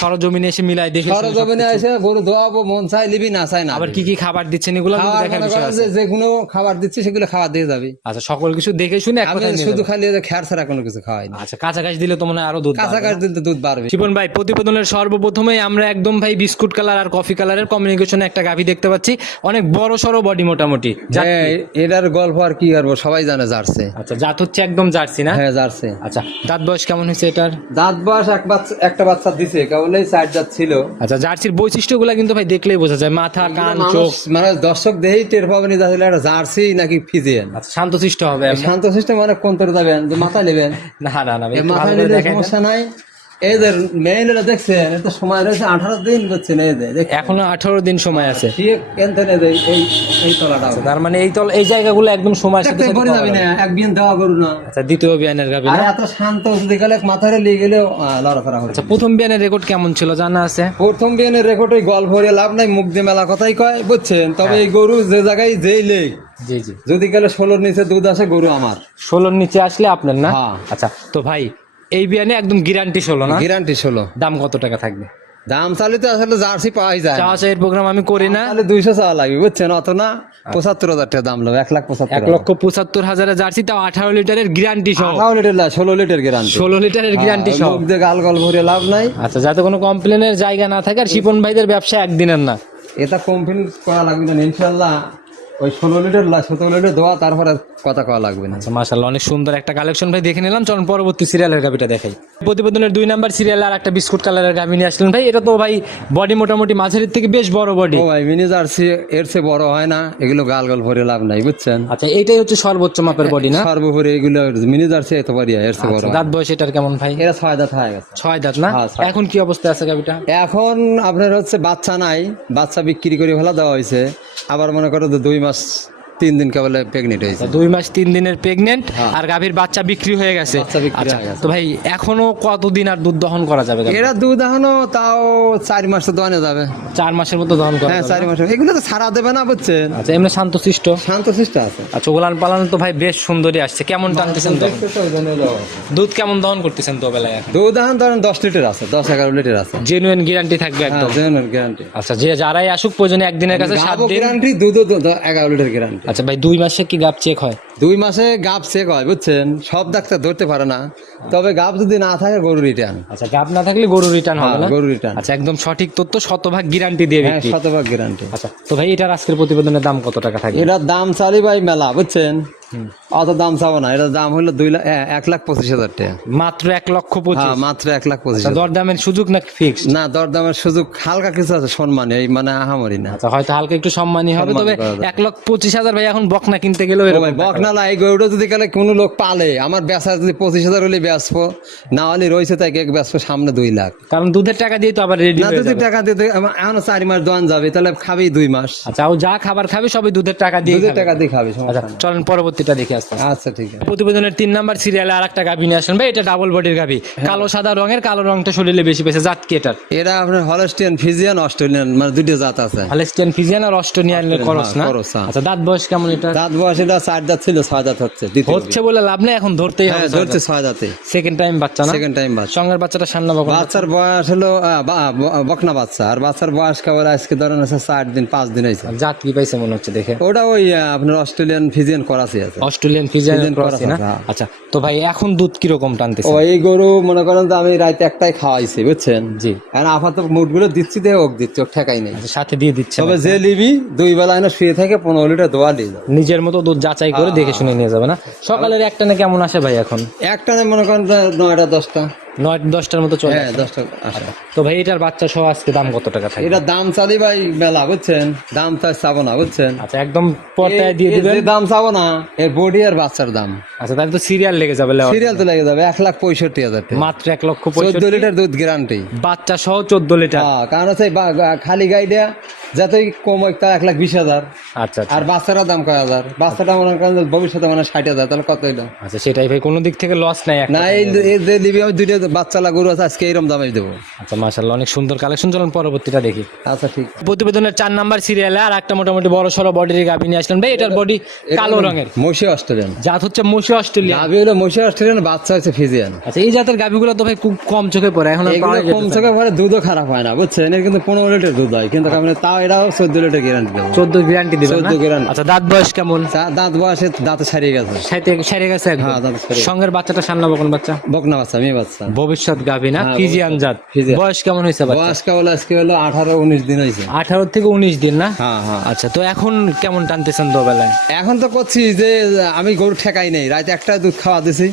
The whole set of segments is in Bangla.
সরজমিনে এসে মিলাই দেখে সরজমিনে এসে গরু ধোয়াবো মন চাই লিবি না চাই না। আবার কি কি খাবার দিচ্ছেন এগুলো দেখার বিষয় আছে। যে যেগুলো খাবার দিচ্ছি সেগুলো খাবার দিয়ে যাবে। আচ্ছা সকল কিছু দেখে শুনে এক শুধু খালি খেয়ার ছাড়া কোনো কিছু খাওয়াই না। আচ্ছা দিলে তো মনে আরও দুধ দিলে দুধ বাড়বে। ভাই প্রতিবেদনের সর্বপ্রথমে আমরা একদম ভাই বিস্কুট কালার আর কফি কালারের কমিউনিকেশনে একটা গাভি দেখতে পাচ্ছি। অনেক বড় সড়ো বডি মোটামুটি। হ্যাঁ এটার গল্প আর কি করব সবাই জানে জার্সি। আচ্ছা জাত হচ্ছে একদম জার্সি না? হ্যাঁ জার্সি। আচ্ছা দাঁত বয়স কেমন হয়েছে এটার? দাঁত বয়স এক বাচ্চা একটা বাচ্চা দিছে কেবল এই চার ছিল আচ্ছা জার্সির বৈশিষ্ট্যগুলো কিন্তু ভাই দেখলেই বোঝা যায়। মাথা কান চোখ। মানে দর্শক দেহেই টের পাবেন যে আসলে একটা জার্সি নাকি ফিজিয়ান। আচ্ছা শান্তশিষ্ট হবে। শান্তশিষ্ট মানে কোন তোর যাবেন? যে মাথা নেবেন। না না না মাথা নেবে নিলে সমস্যা নাই। এদের এটা দেখছেন এটা সময় রয়েছে আঠারো দিন করছেন এদের এখনও আঠারো দিন সময় আছে। এই এই তলাটা। তার মানে এই তল এই জায়গাগুলো একদম সময় সাথে করে যাবি না। এক বিয়ান দেওয়া করু না। আচ্ছা দ্বিতীয় বিয়ানের আর এত শান্ত যদি গেলে মাথায় লিয়ে গেলেও আহ, লড়াফড়া করে আচ্ছা প্রথম বিয়ানের রেকর্ড কেমন ছিল জানা আছে? প্রথম বিয়ানের রেকর্ড ওই গল্প হয়ে লাভ নাই মুখ দিয়ে মেলা কথাই কয় বুঝছেন? তবে এই গরু যে জায়গায় যেই লেগ জি জি। যদি গেলে ষোলোর নিচে দুধ আসে গরু আমার। ষোলোর নিচে আসলে আপনার না? হ্যাঁ। আচ্ছা তো ভাই এই বিয়ানে একদম গ্যারান্টি ষোলো না? গ্যারান্টি ষোলো। দাম কত টাকা থাকবে? দাম চালে তো আসলে জার্সি পাওয়াই যায়। না। চাওয়া চাইয়ের প্রোগ্রাম আমি করি না। তাহলে দুইশো চাওয়া লাগবে বুঝছেন? অত না পঁচাত্তর হাজার টাকা দাম লাগবে এক লাখ পঁচাত্তর এক লক্ষ পঁচাত্তর হাজারের জার্সি তাও আঠারো লিটারের গ্যারান্টি সহ। আঠারো লিটার না ষোলো লিটার গ্যারান্টি ষোলো লিটারের গ্যারান্টি সহ। দিয়ে গাল গল ভরে লাভ নাই। আচ্ছা যাতে কোনো কমপ্লেনের জায়গা না থাকে আর শিপন ভাইদের ব্যবসা একদিনের না। এটা কমপ্লেন করা লাগবে না ইনশাল্লাহ। ওই ষোলো লিটার সতেরো লিটার দেওয়া তারপরে কথা কওয়া লাগবে না। আচ্ছা মাশাল্লাহ অনেক সুন্দর একটা কালেকশন ভাই দেখে নিলাম চলুন পরবর্তী সিরিয়ালের গাভিটা দেখাই। প্রতিবেদনের দুই নাম্বার সিরিয়াল আর একটা বিস্কুট কালারের গাভি নিয়ে আসলেন। ভাই এটা তো ভাই বডি মোটামুটি মাঝারির থেকে বেশ বড় বডি ও ভাই মিনি জার্সি এর চেয়ে বড় হয় না। এগুলো গাল গল ভরে লাভ নাই বুঝছেন? আচ্ছা এইটাই হচ্ছে সর্বোচ্চ মাপের বডি না? সর্বোপরি এগুলো মিনি জার্সি এত পারি এর চেয়ে বড় আচ্ছা, দাঁত বয়স এটার কেমন ভাই? এরা ছয় দাঁত হয়ে গেছে। ছয় দাঁত না? হ্যাঁ, এখন কি অবস্থা আছে গাভিটা এখন আপনার হচ্ছে বাচ্চা নাই বাচ্চা বিক্রি করে ফেলা দেওয়া হয়েছে। আবার মনে করো দুই মাস must তিন দিন কেবল প্রেগনেন্ট হয়েছে। দুই মাস তিন দিনের প্রেগনেন্ট হ্যাঁ। আর গাভীর বাচ্চা বিক্রি হয়ে গেছে। আচ্ছা তো ভাই এখনও কতদিন আর দুধ দহন করা যাবে? এরা দুধ এখনও তাও চার মাস তো দোয়ানে যাবে। চার মাসের মতো দহন করা হ্যাঁ চার মাস এগুলো তো সারা দেবে না বুঝছেন? আচ্ছা এমনি শান্তশিষ্ট? শান্ত শিষ্ট আছে। আচ্ছা ওগুলান পালান তো ভাই বেশ সুন্দরই আসছে। কেমন টানতেছেন। দুধ কেমন দহন করতেছেন তো বেলায় দুধ এখন ধরেন দশ লিটার আছে দশ এগারো লিটার আছে। জেনুইন গ্যারান্টি থাকবে হ্যাঁ একদম। গ্যারান্টি আচ্ছা যে যারাই আসুক প্রয়োজনে একদিনের কাছে সাত দিন গ্যারান্টি দুধও দু- দু- এগারো লিটার গ্যারান্টি আচ্ছা ভাই দুই মাসে কি গাপ চেক হয়? দুই মাসে গাপ চেক হয় বুঝছেন? সব ডাক্তার ধরতে পারে না। তবে গাপ যদি না থাকে গরু রিটার্ন আচ্ছা গাপ না থাকলে গরু রিটার্ন হবে না? গরু রিটার্ন আচ্ছা একদম সঠিক তথ্য শতভাগ গ্যারান্টি দিয়ে হ্যাঁ শতভাগ গ্যারান্টি আচ্ছা তো ভাই এটার আজকের প্রতিবেদনের দাম কত টাকা থাকে এটার দাম চালি ভাই মেলা বুঝছেন? অত দাম চাবো না এটার দাম হলো দুই লাখ এক লাখ পঁচিশ হাজার টাকা। মাত্র এক লক্ষ পঁচিশ। হ্যাঁ মাত্র এক লাখ পঁচিশ দরদামের সুযোগ না ফিক্স না দরদামের সুযোগ হালকা কিছু আছে সম্মানে এই মানে আহামরি না। আচ্ছা হয়তো হালকা একটু সম্মানী হবে তবে এক লক্ষ পঁচিশ হাজার ভাই এখন বকনা কিনতে গেলেও ও এরকম ভাই না এই গরুটা যদি গেলে কোনো লোক পালে আমার বেচা যদি পঁচিশ হাজার হলে বেচবো না হলে রয়েছে তাই কেক বেচবো সামনে দুই লাখ। কারণ দুধের টাকা দিয়ে তো আবার রেডি না যদি টাকা দিতে এখন চারি মাস দোয়ান যাবে তাহলে খাবেই দুই মাস। আচ্ছা ও যা খাবার খাবে সবই দুধের টাকা দিয়ে দুধের টাকা দিয়ে খাবে আচ্ছা। চলেন পরবর্তীটা দেখে আসতে আচ্ছা ঠিক আছে। প্রতিবেদনের তিন নাম্বার সিরিয়ালে আর একটা গাভী নিয়ে আসেন ভাই এটা ডাবল বডির গাভী। হ্যাঁ। কালো সাদা রঙের কালো রংটা শরীরে বেশি পেয়েছে। জাত কি এটার? এরা আপনার হলস্টিয়ান ফিজিয়ান অস্ট্রেলিয়ান মানে দুটো জাত আছে। ফালেস্টিয়ান ফিজিয়ান আর অস্ট্রেলিয়ান করস না? হ্যাঁ, হ্যাঁ। আচ্ছা দাঁত বয়স কেমন এটা? দাঁত বয়স এটা চার দাঁত ছিল ছয় দাঁত হচ্ছে হচ্ছে বলে লাভ নেই এখন ধরতেই হ্যাঁ হবে ধরছে ছয় দাঁতে। সেকেন্ড টাইম বাচ্চা না? সেকেন্ড টাইম বাচ্চা। সঙ্গের বাচ্চাটা সান্না বাবা বাচ্চার বয়স হলো বা- বকনা বাচ্চা। আর বাচ্চার বয়স কেবল আজকে ধরেন আছে চার দিন পাঁচ দিন হয়েছে। জাত কি পাইছে মনে হচ্ছে দেখে। ওটা ওই আপনার অস্ট্রেলিয়ান ফিজিয়ান করাচি আছে অস্ট্রেলিয়ান ফিজিয়ান ক্রস না। আচ্ছা তো ভাই এখন দুধ কীরকম টানতেছে? ও এই গরু মনে করেন তো আমি রাতে একটাই খাওয়াইছি বুঝছেন? জি। এখন আপাতত মুটগুলো দিচ্ছি দে ওক দিচ্ছি ওক ঠেকাই নেই। আচ্ছা, সাথে দিয়ে দিচ্ছে তবে যে লিবি দুই বেলা এনে শুয়ে থাকে পনেরো লিটার দোয়া নিয়ে যাবে নিজের মতো দুধ যাচাই করে দেখে শুনে নিয়ে যাবে না? সকালের একটা না কেমন আসে ভাই এখন? একটা না মনে করেন নয়টা দশটা। নয় দশটার মতো চলে হ্যাঁ দশটা আসে। তো ভাই এটার বাচ্চা সহ আজকে দাম কত টাকা থাকে এটা দাম চালি ভাই মেলা বুঝছেন? দাম আর চাবো না বুঝছেন? আচ্ছা একদম পর্দায় দিয়ে দিবেন। দাম চাবো না এর বডি আর বাচ্চার দাম। আচ্ছা তাহলে তো সিরিয়াল লেগে যাবে সিরিয়াল তো লেগে যাবে এক লাখ পঁয়ষট্টি হাজার মাত্র এক লক্ষ চোদ্দ লিটার দুধ গ্যারান্টি বাচ্চা সহ চোদ্দ লিটার হ্যাঁ কারণ হচ্ছে খালি গাইডা যাতে কম তা এক লাখ বিশ হাজার। আচ্ছা আচ্ছা। আর বাচ্চাটার দাম কয় হাজার? বাচ্চাটা মনে করেন ভবিষ্যতে মানে ষাট হাজার তাহলে কত হইল? আচ্ছা সেটাই ভাই কোনো দিক থেকে লস নাই না এই যে দিবি আমি দুইটা বাচ্চালা গরু আছে আজকে এইরকম দামে দেবো। আচ্ছা মাশাল্লাহ অনেক সুন্দর কালেকশন চলুন পরবর্তীটা দেখি। আচ্ছা ঠিক। প্রতিবেদনের চার নাম্বার সিরিয়ালে আর একটা মোটামুটি বড় সড়ো বডির গাভি নিয়ে ভাই এটার বডি কালো রঙের। মসি অস্ট্রেলিয়ান। জাত হচ্ছে মসি অস্ট্রেলিয়া গাভি হলো মসি অস্ট্রেলিয়ান বাচ্চা হচ্ছে ফিজিয়ান। আচ্ছা এই জাতের গাভিগুলো তো ভাই খুব কম চোখে পড়ে এখন কম চোখে পরে দুধও খারাপ হয় না বুঝছেন? এর কিন্তু পনেরো লিটার দুধ হয় কিন্তু তাও এটাও চোদ্দ লিটার গ্যারান্টি দেবো। চোদ্দ গ্যারান্টি দিবেন 14 guarantee। আচ্ছা দাঁত বয়স কেমন? দাঁত বয়সে দাঁতে ছাড়িয়ে গেছে। সাইতে সেরে গেছে হ্যাঁ, দাঁত সঙ্গের বাচ্চাটা বকন বাচ্চা। বকনা বাচ্চা মেয়ে বাচ্চা। ভবিষ্যৎ গাভি না? হ্যাঁ, ফিজিয়ান জাত। বয়স কেমন হয়েছে বয়স কেবল আজকে হলো আঠারো উনিশ দিন হয়েছে। আঠারো থেকে উনিশ দিন না? হ্যাঁ হ্যাঁ। আচ্ছা তো এখন কেমন টানতেছেন দোবেলায়? এখন তো করছি যে আমি গরু ঠেকাই নেই। রাতে একটা দুধ খাওয়া দিছি।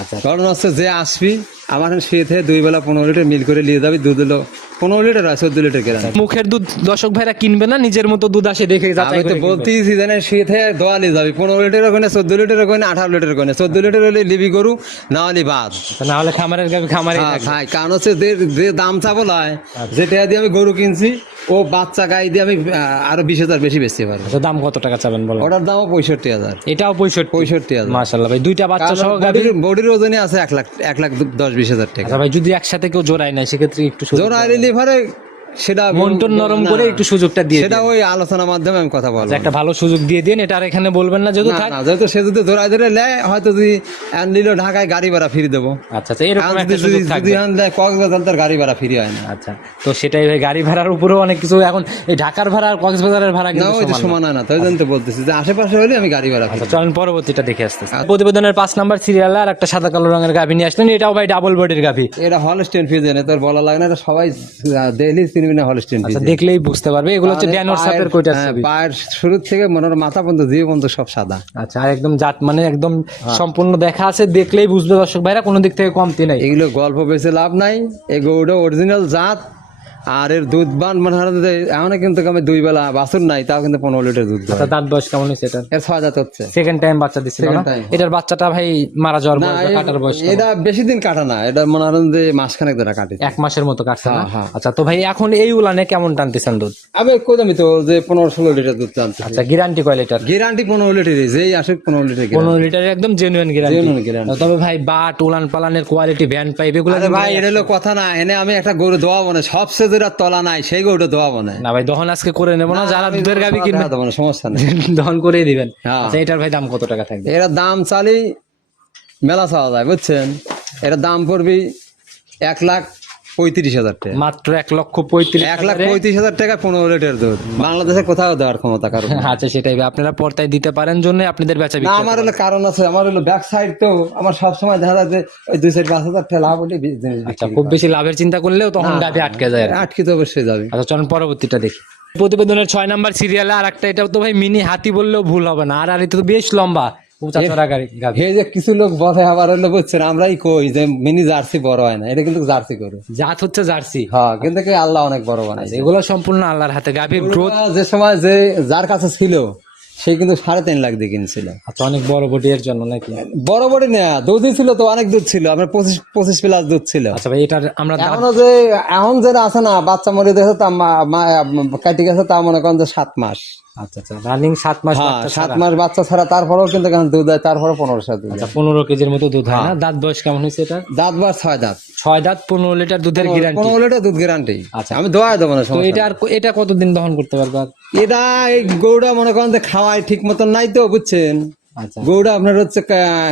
আচ্ছা। কারণ হচ্ছে যে আসবি আমার শুয়ে থেকে দুই বেলা পনেরো লিটার মিল করে নিয়ে যাবি দুধ হলো পনেরো লিটার আর চোদ্দ লিটার কেনা মুখের দুধ দর্শক ভাইরা কিনবে না নিজের মতো দুধ আসে দেখে যাচাই আমি তো করে কিনবে। বলতেইছি জানে শুয়ে থেকে দোয়া নিয়ে যাবি পনেরো লিটার ওখানে চোদ্দ লিটার ওখানে আঠারো লিটার ওখানে চোদ্দ লিটার হলে লিবি গরু না হলে বাদ আচ্ছা, না হলে খামারের খামারে হ্যাঁ, কারণ হচ্ছে যে দাম চাবো নয় যেটা দিয়ে আমি গরু কিনছি ও বাচ্চা গাই দিয়ে আমি আরও বিশ হাজার বেশি বেচতে পারব। দাম কত টাকা চাবেন বলো ওটার দামও পঁয়ষট্টি হাজার। এটাও পঁয়ষট্টি। পঁয়ষট্টি হাজার। মাশাল্লাহ ভাই দুইটা বাচ্চা সহ গাভি বডির ওজনে আছে এক লাখ এক লাখ দশ বিশ হাজার টাকা। আচ্ছা ভাই যদি একসাথে কেউ জোড়ায় না সেক্ষেত্রে একটু আইলি লিভারে সেটা মন টন নরম করে একটু সুযোগটা দিয়ে সেটা ওই আলোচনার মাধ্যমে আমি কথা বলব। একটা ভালো সুযোগ দিয়ে দিন এটা আর এখানে বলবেন না যেহেতু থাক না, যেহেতু সে যদি জোড়ায় ধরে নেয় হয়তো যদি নিল ঢাকায় গাড়ি ভাড়া ফিরে দেবো। আচ্ছা আচ্ছা এরকম একটা সুযোগ থাকবে। দেয় কক্সবাজার তার গাড়ি ভাড়া ফিরে হয় না। আচ্ছা তো সেটাই ভাই গাড়ি ভাড়ার উপরেও অনেক কিছু এখন এই ঢাকার ভাড়া আর কক্সবাজারের ভাড়া কিন্তু সমান না। হয় না তাই জন্য তো বলতেছি যে আশেপাশে হলে আমি গাড়ি ভাড়া আচ্ছা চলেন পরবর্তীটা দেখে আসতেছি। প্রতিবেদনের পাঁচ নাম্বার সিরিয়ালে আর একটা সাদা কালো রঙের গাভি নিয়ে আসলেন এটাও ভাই ডাবল বডির গাভি। এটা হলস্টেন ফিজেন তোর বলা লাগে না এটা সবাই ডেইলি চিনবি না হলস্টিন আচ্ছা দেখলেই বুঝতে পারবে। এগুলো হচ্ছে ড্যানোর সাপের কয়টা ছবি। হ্যাঁ, পায়ের শুরু থেকে মনের মাথা পর্যন্ত দিয়ে পর্যন্ত সব সাদা। আচ্ছা আর একদম জাত মানে একদম হ্যাঁ। সম্পূর্ণ দেখা আছে দেখলেই বুঝবে দর্শক ভাইরা কোনো দিক থেকে কমতি নাই। এগুলো গল্প বেশি লাভ নাই। এগুলো অরিজিনাল জাত। আর এর দুধ বান মানে হারাতে দেয় এমন কিন্তু আমি দুই বেলা বাছুর নাই তাও কিন্তু পনেরো লিটার দুধ আচ্ছা দাঁত বয়স কেমন হয়েছে এটার? এর ছয় জাত হচ্ছে। সেকেন্ড টাইম বাচ্চা Second এটার বাচ্চাটা ভাই মারা যাওয়ার বয়স কাটার বয়স এটা বেশি দিন কাটা না এটা মনে হয় যে মাসখানেক ধরে কাটে। এক মাসের মতো কাটছে না? হ্যাঁ, হ্যাঁ। আচ্ছা তো ভাই এখন এই উলানে কেমন টানতেছেন দুধ? আমি কই দামি তো যে পনেরো ষোলো লিটার দুধ টানছে আচ্ছা গ্যারান্টি কয় লিটার? গ্যারান্টি পনেরো লিটার যেই আসুক পনেরো লিটার পনেরো লিটার একদম জেনুইন গ্যারান্টি। তবে ভাই বাট উলান পালানের কোয়ালিটি ভ্যান পাইপ এগুলো ভাই এটা হলো কথা না এনে আমি একটা গরু দোয়া না সবচেয়ে যেটা তলা নাই সেই গরুটা দোয়াবো না। না ভাই দহন আজকে করে নেব না যারা দুধের গাবি কিনবে দেবো না সমস্যা নেই। দহন করেই দিবেন। হ্যাঁ। আচ্ছা এটার ভাই দাম কত টাকা থাকবে? এরা দাম চালি মেলা চাওয়া যায় বুঝছেন? এটা দাম পড়বি এক লাখ পঁয়ত্রিশ হাজার টাকা। মাত্র এক লক্ষ পঁয়ত্রিশ এক লাখ পঁয়ত্রিশ হাজার টাকা পনেরো লিটার দুধ বাংলাদেশে কোথাও দেওয়ার ক্ষমতা কারণ আচ্ছা সেটাই আপনারা পর্তায় দিতে পারেন জন্য আপনাদের বেচা না আমার হলো কারণ আছে। আমার হলো ব্যাক সাইড তো আমার সব সময় দেখা যায় যে ওই দুই সাইড পাঁচ হাজার টাকা লাভ হলে আচ্ছা খুব বেশি লাভের চিন্তা করলেও তখন গাভি আটকে যায় আটকে তো অবশ্যই যাবে। আচ্ছা চলুন পরবর্তীটা দেখি। প্রতিবেদনের ছয় নাম্বার সিরিয়ালে আর একটা এটাও তো ভাই মিনি হাতি বললেও ভুল হবে না। আর আর এটা তো বেশ লম্বা। এই যে কিছু লোক বলে আবার হলো বুঝছেন আমরাই কই যে মিনি জার্সি বড় হয় না এটা কিন্তু জার্সি করে জাত হচ্ছে জার্সি। হ্যাঁ কিন্তু কি আল্লাহ অনেক বড় বানাইছে। এগুলো সম্পূর্ণ আল্লাহর হাতে। গ্রোথ যে সময় যে যার কাছে ছিল সে কিন্তু সাড়ে তিন লাখ দিয়ে কিনছিল। আচ্ছা অনেক বড় বডি এর জন্য নাকি? বড় বড় না দুধই ছিল তো অনেক দুধ ছিল আমার পঁচিশ পঁচিশ প্লাস দুধ ছিল। আচ্ছা ভাই এটার আমরা এখনও যে এখন যেটা আছে না বাচ্চা মরে দেখে তা কাটি গেছে তা মনে করেন যে সাত মাস। আচ্ছা আচ্ছা। রানিং সাত মাস হ্যাঁ সাত মাস বাচ্চা ছাড়া তারপরেও কিন্তু এখন দুধ তারপরে পনেরোশো দুধ আচ্ছা পনেরো কেজির মতো দুধ হয় না? হ্যাঁ। দাঁত বয়স কেমন হয়েছে এটা দাঁত বা ছয় দাঁত। ছয় দাঁত পনেরো লিটার দুধের গ্যারান্টি পনেরো লিটার দুধ গ্যারান্টি আচ্ছা। আমি দোয়া দেবো না এটা আর এটা কতদিন দহন করতে পারব? এটা এই গরুটা মনে করেন যে খাওয়াই ঠিক মতন নাই তো বুঝছেন? আচ্ছা। গরুটা আপনার হচ্ছে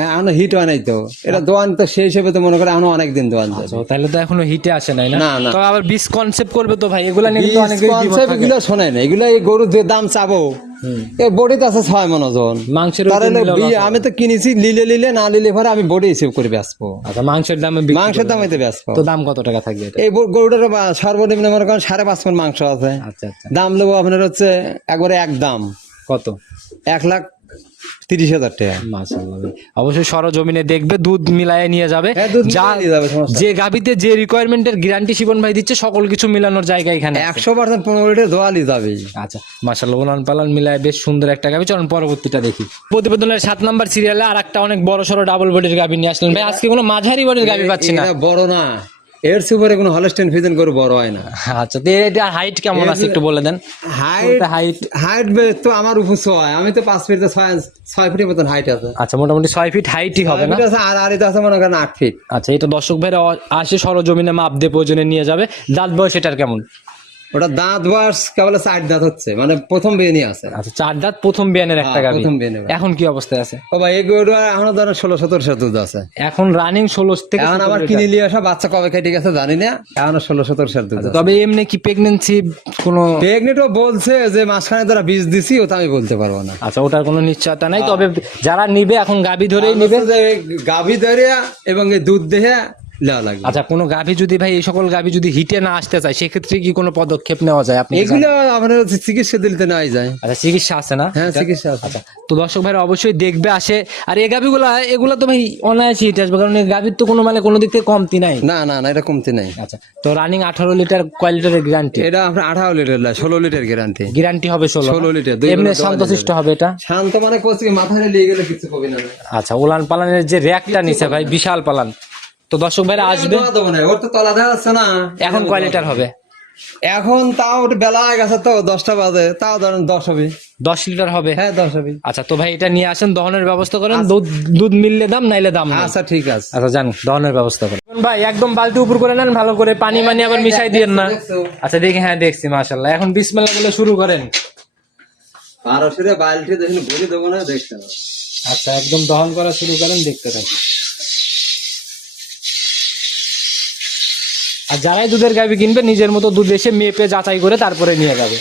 এখনও হিট হয় নাই তো। এটা দোয়ান তো সেই হিসেবে তো মনে করে এখনও অনেক দোয়ান যাবে। তাহলে তো এখনও হিটে আসে নাই না। তো আবার বিশ কনসেপ্ট করবে তো ভাই এগুলা নিয়ে অনেকেরই কনসেপ্ট এগুলো শোনে না এগুলো এই গরুর যে দাম চাবো বডিতে আছে ছয় মন ওজন। মাংসের। আমি তো কিনেছি লিলে লিলে না লিলে পরে আমি বডি হিসেব করে বেচবো। আচ্ছা মাংসের দামে মাংসের। দাম হইতে বেচবো। তো দাম কত টাকা থাকবে এই গরুটার সর্বনিম্ন মনে করেন সাড়ে পাঁচ মন মাংস আছে। আচ্ছা আচ্ছা। দাম নেব আপনার হচ্ছে একবারে এক দাম। কত? এক লাখ তিরিশ হাজার টাকা। মাশাআল্লাহ। অবশ্যই সরজমিনে দেখবে দুধ মিলায়ে নিয়ে যাবে। হ্যাঁ, যা গাবিতে যে রিকোয়ারমেন্টের গ্যারান্টি শিবন ভাই দিচ্ছে সকল কিছু মিলানোর জায়গা এখানে একশো পার্সেন্ট পনেরো লিটার দোয়ালি যাবে। আচ্ছা মাশাআল্লাহ উলান পালান মিলায় বেশ সুন্দর একটা গাবি চলুন পরবর্তীটা দেখি। প্রতিবেদনের সাত নাম্বার সিরিয়ালে আর একটা অনেক বড় সড়ো ডাবল বডির গাবি নিয়ে আসলেন। ভাই আজকে কোনো মাঝারি বডির গাবি পাচ্ছি না। বড় না। এর সুপারে কোনো হলস্টেন ফিজেন করে বড় হয় না। আচ্ছা তো এটা হাইট কেমন আছে একটু বলে দেন? হাইট হাইট হাইট তো আমার উপর ছয়। আমি তো পাঁচ ফিট ছয় ছয় ফিটের মতন হাইট আছে। আচ্ছা মোটামুটি ছয় ফিট হাইটই হবে না? আর আর এটা আছে মনে করেন আট ফিট আচ্ছা এটা দর্শক ভাইরা আসে সরজমিনে মাপ দিয়ে প্রয়োজনে নিয়ে যাবে। দাঁত বয়স এটার কেমন? ওটা দাঁত বয়স কেবল চার দাঁত হচ্ছে মানে প্রথম বিয়ে আছে। আচ্ছা চার দাঁত প্রথম বিয়ানের একটা হ্যাঁ, গাভি। প্রথম বিয়ানের। এখন কি অবস্থায় আছে? ও ভাই এই গরুটা এখনও ধরেন ষোলো সতেরোশো দুধ আছে। এখন রানিং ষোলো থেকে এখন আবার 17 কিনে। নিয়ে আসা বাচ্চা কবে কেটে গেছে জানি না এখনও ষোলো সতেরোশো দুধ তবে এমনি কি প্রেগনেন্সি কোনো প্রেগনেন্টও বলছে যে মাঝখানে তোরা বীজ দিছি ওটা আমি বলতে পারব না। আচ্ছা ওটার কোনো নিশ্চয়তা নাই তবে যারা নিবে এখন গাভি ধরেই নিবে। গাভী ধরিয়া এবং এই দুধ দেহে লাগবে। আচ্ছা কোনো গাভি যদি ভাই এই সকল গাভি যদি হিটে না আসতে চায় সেক্ষেত্রে কি কোনো পদক্ষেপ নেওয়া যায় আপনি এগুলো আপনার চিকিৎসা দিতে নেওয়া যায়। আচ্ছা চিকিৎসা আছে না? হ্যাঁ চিকিৎসা আছে। আচ্ছা তো দর্শক ভাইরা অবশ্যই দেখবে আসে। আর এই গাভিগুলা এগুলা তো ভাই অনায়াসে হিটে আসবে কারণ এই গাভির তো কোনো মানে কোনো দিক থেকে কমতি নাই। না না না এটা কমতে নাই। আচ্ছা তো রানিং আঠারো লিটার কয় লিটারের গ্যারান্টি এটা আপনার আঠারো লিটার না ষোলো লিটার গ্যারান্টি গ্যারান্টি হবে ষোলো 16 লিটার, এমনি শান্তশিষ্ট হবে এটা? শান্ত মানে কোচকে মাথায় নিয়ে গেলে কিছু কবি না। আচ্ছা উলান পালানের যে র্যাকটা নিছে ভাই বিশাল পালান। তো দর্শক ভাইরা আসবে। ওর তো তলা দেখা যাচ্ছে না। এখন কয় লিটার হবে। এখন তাও বেলা হয়ে গেছে তো দশটা বাজে তাও ধরেন দশ হবে। দশ লিটার হবে? হ্যাঁ দশ হবে। আচ্ছা তো ভাই এটা নিয়ে আসেন দহনের ব্যবস্থা করেন দুধ দুধ মিললে দাম নাইলে দাম। আচ্ছা ঠিক আছে। আচ্ছা জান দহনের ব্যবস্থা করেন। ভাই একদম বালতি উপর করে নেন ভালো করে পানি মানি আবার মিশাই দিয়েন না। আচ্ছা দেখি হ্যাঁ দেখছি মাশাল্লাহ এখন বিসমিল্লাহ বলে শুরু করেন। পারসের বালটি দেখুন ভরে দেবো না দেখতে। আচ্ছা একদম দহন করা শুরু করেন দেখতে থাকুন। আর যারাই দুধের গাভি কিনবে, নিজের মতো দুধ এসে মেপে যাচাই করে তারপরে নিয়ে যাবে।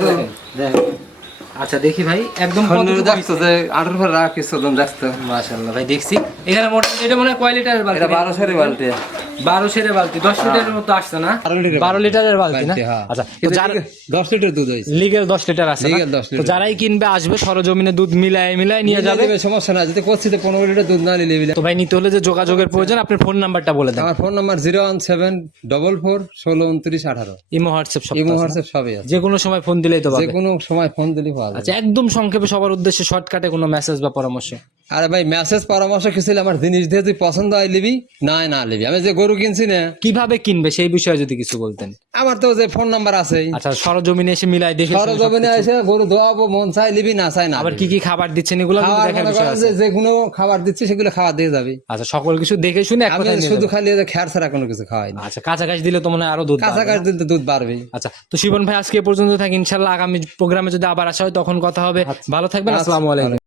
দেখেন। দেখ। আচ্ছা দেখি ভাই একদম খন্ডের যে আঠারো ফের রাখ কিছু জন দেখতো ভাই দেখছি। এখানে মোটামুটি এটা মনে হয় কয় এটা বারো সারি বালতি। বারো সেরে বালতি দশ লিটারের মতো আসছে না? বারো লিটার লিটারের বালতি না? হ্যাঁ। আচ্ছা তো দশ লিটার দুধ লিগের দশ লিটার আছে না? লিগের 10 তো যারাই কিনবে আসবে সরজমিনে দুধ মিলায় মিলায় নিয়ে যাবে। সমস্যা না যদি করছি তো পনেরো লিটার দুধ না নিলে তো ভাই নিতে হলে যে যোগাযোগের প্রয়োজন আপনার ফোন নাম্বারটা বলে দেন। আমার phone number zero one seven double four ষোলো উনত্রিশ আঠারো। ইমো হোয়াটসঅ্যাপ সব ইমো হোয়াটসঅ্যাপ সবই আছে। যে কোনো সময় ফোন দিলেই তো যে কোনো সময় ফোন দিলে পাওয়া আচ্ছা একদম সংক্ষেপে সবার উদ্দেশ্যে শর্টকাটে কোনো মেসেজ বা পরামর্শ? আরে ভাই মেসেজ পরামর্শ কিছু আমার জিনিস দিয়ে তুই পছন্দ হয় নিবি? না না লিবি আমি যে গরু কিনছি না। কীভাবে কিনবে সেই বিষয়ে যদি কিছু বলতেন। আমার তো যে ফোন নাম্বার আছে। আচ্ছা সরজমিনে এসে মিলাই দেখে সরজমিনে এসে গরু দোয়াবো মন চাই নিবি না চাই না আবার কি কি খাবার দিচ্ছেন এগুলো দেখার বিষয় আছে। যে কোনো খাবার দিচ্ছি সেগুলো খাবার দিয়ে যাবে। আচ্ছা সকল কিছু দেখে শুনে এক নিয়ে শুধু। খালি খ্যার ছাড়া কোনো কিছু খাওয়াই না। আচ্ছা কাছাকাছি দিলে তো মনে হয় আরও দুধ বাড়বে। কাছাকাছি দিলে দুধ বাড়বে আচ্ছা তো শিবন ভাই আজকে পর্যন্ত থাকি। ইনশাল্লাহ আগামী প্রোগ্রামে যদি আবার আসা হয় তখন কথা হবে। ভালো থাকবেন আসসালামু আলাইকুম।